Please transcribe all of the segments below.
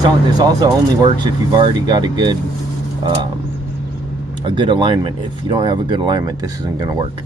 So this also only works if you've already got a good alignment. If you don't have a good alignment, this isn't going to work.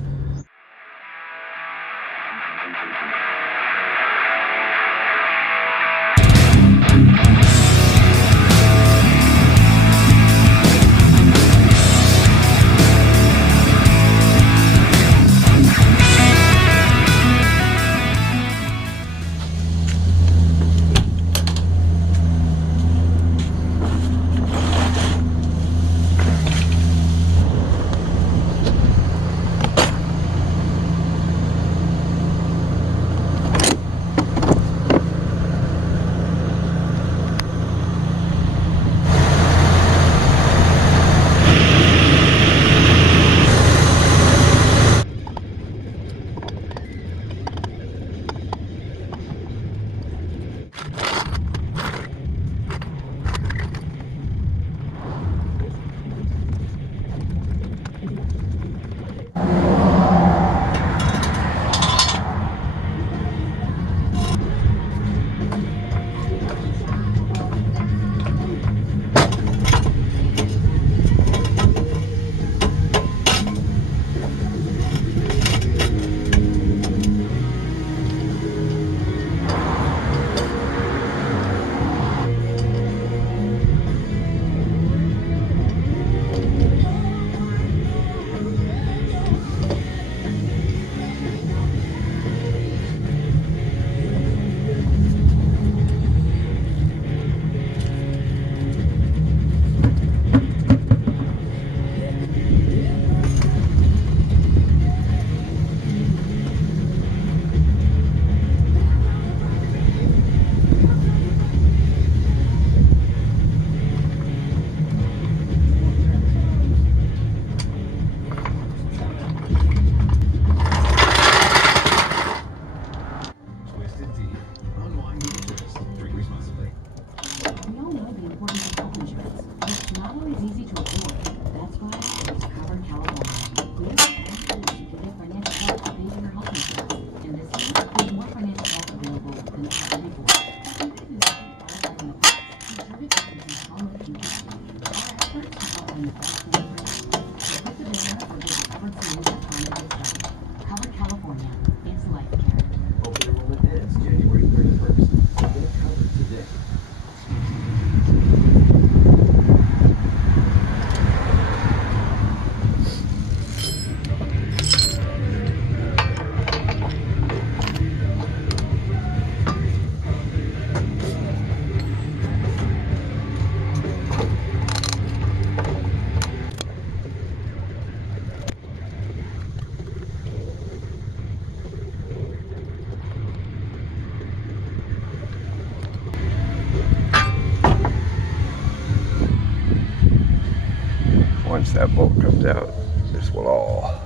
Once that bolt comes out, this will all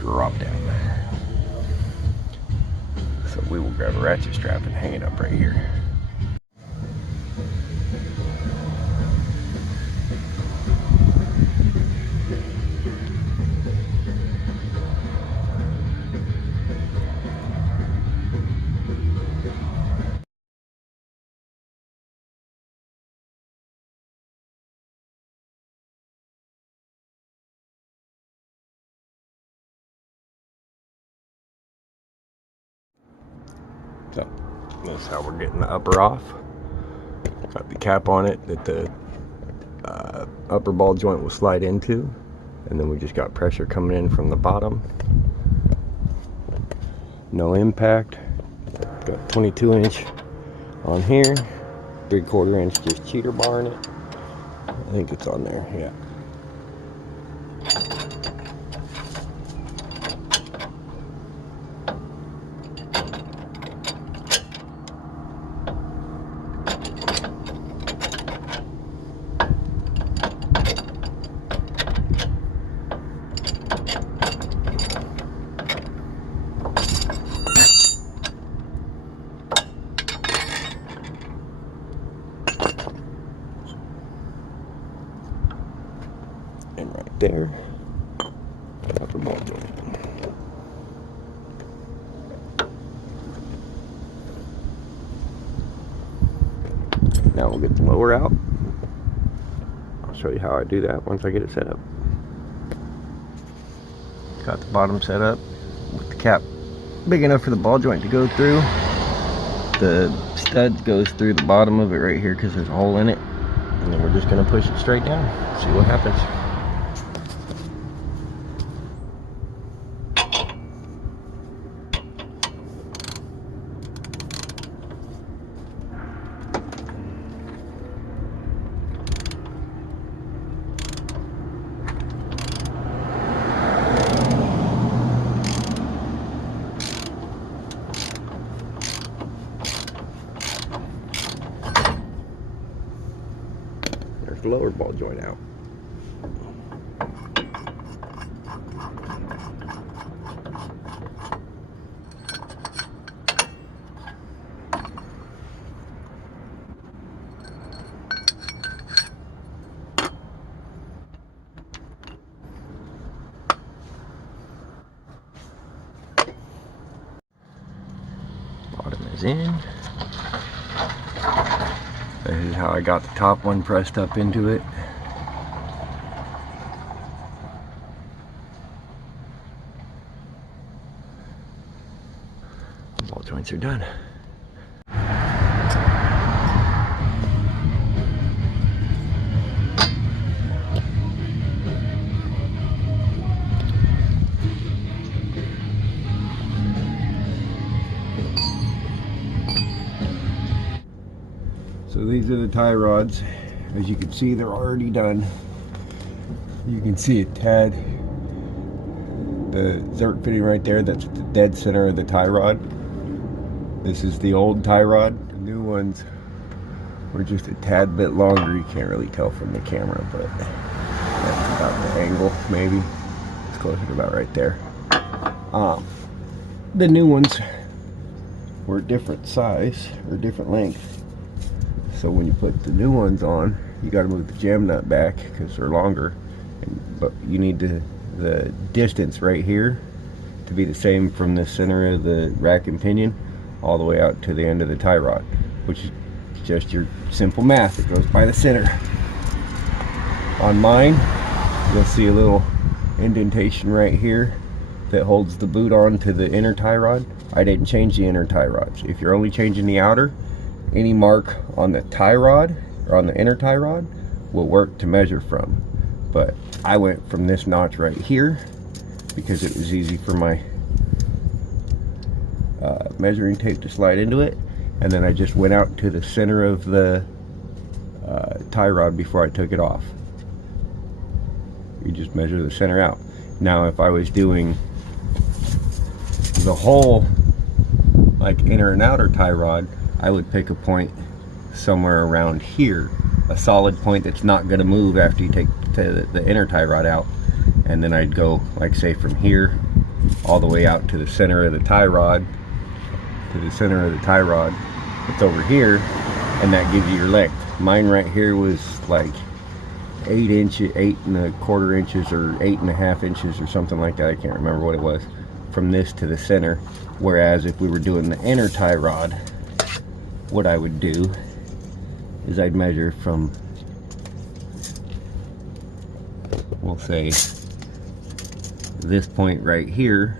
drop down. So we will grab a ratchet strap and hang it up right here. So this is how we're getting the upper off. Got the cap on it that the upper ball joint will slide into, and then we just got pressure coming in from the bottom. No impact. Got 22-inch on here, 3/4 inch just cheater bar in it. I think it's on there, yeah. And right there, upper ball joint. Now we'll get the lower out. I'll show you how I do that once I get it set up. Got the bottom set up with the cap big enough for the ball joint to go through. The stud goes through the bottom of it right here because there's a hole in it. And then we're just going to push it straight down, see what happens. There's the lower ball joint out. Bottom is in. This is how I got the top one pressed up into it. Ball joints are done. So these are the tie rods. As you can see, they're already done. You can see it tad. The Zerk fitting right there, that's the dead center of the tie rod. This is the old tie rod. The new ones were just a tad bit longer. You can't really tell from the camera, but that's about the angle, maybe. It's closer to about right there. The new ones were different size, or different length. So when you put the new ones on, you got to move the jam nut back because they're longer. But you need the distance right here to be the same from the center of the rack and pinion all the way out to the end of the tie rod, which is just your simple math. It goes by the center. On mine, you'll see a little indentation right here that holds the boot on to the inner tie rod. I didn't change the inner tie rods. If you're only changing the outer, any mark on the tie rod or on the inner tie rod will work to measure from. But I went from this notch right here because it was easy for my measuring tape to slide into it, and then I just went out to the center of the tie rod before I took it off. You just measure the center out. Now if I was doing the whole like inner and outer tie rod, I would pick a point somewhere around here, a solid point that's not going to move after you take the inner tie rod out, and then I'd go, like, say from here all the way out to the center of the tie rod, it's over here, and that gives you your length. Mine right here was like 8 inches, 8¼ inches, or 8½ inches, or something like that. I can't remember what it was, from this to the center. Whereas if we were doing the inner tie rod, what I would do is I'd measure from, we'll say, this point right here,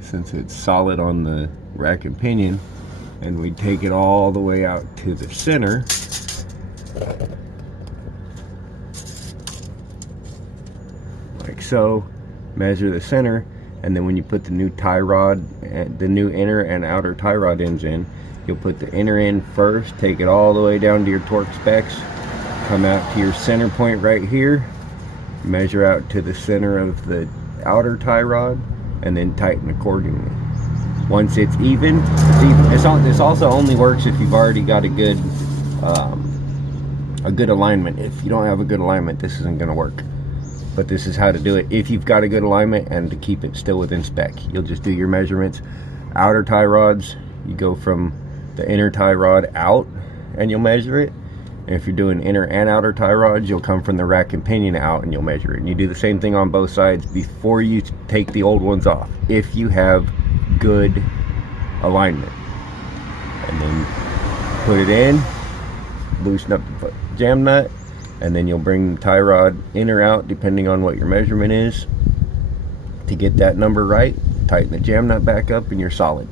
since it's solid on the rack and pinion, and we'd take it all the way out to the center, like so, measure the center, and then when you put the new tie rod, the new inner and outer tie rod ends in, you'll put the inner end first, take it all the way down to your torque specs, come out to your center point right here, measure out to the center of the outer tie rod, and then tighten accordingly. Once it's even, this also only works if you've already got a good alignment. If you don't have a good alignment, this isn't going to work. But this is how to do it if you've got a good alignment and to keep it still within spec. You'll just do your measurements. Outer tie rods, you go from the inner tie rod out and you'll measure it. And if you're doing inner and outer tie rods, you'll come from the rack and pinion out and you'll measure it. And you do the same thing on both sides before you take the old ones off, if you have good alignment. And then put it in, loosen up the jam nut, and then you'll bring the tie rod in or out depending on what your measurement is to get that number right. Tighten the jam nut back up and you're solid.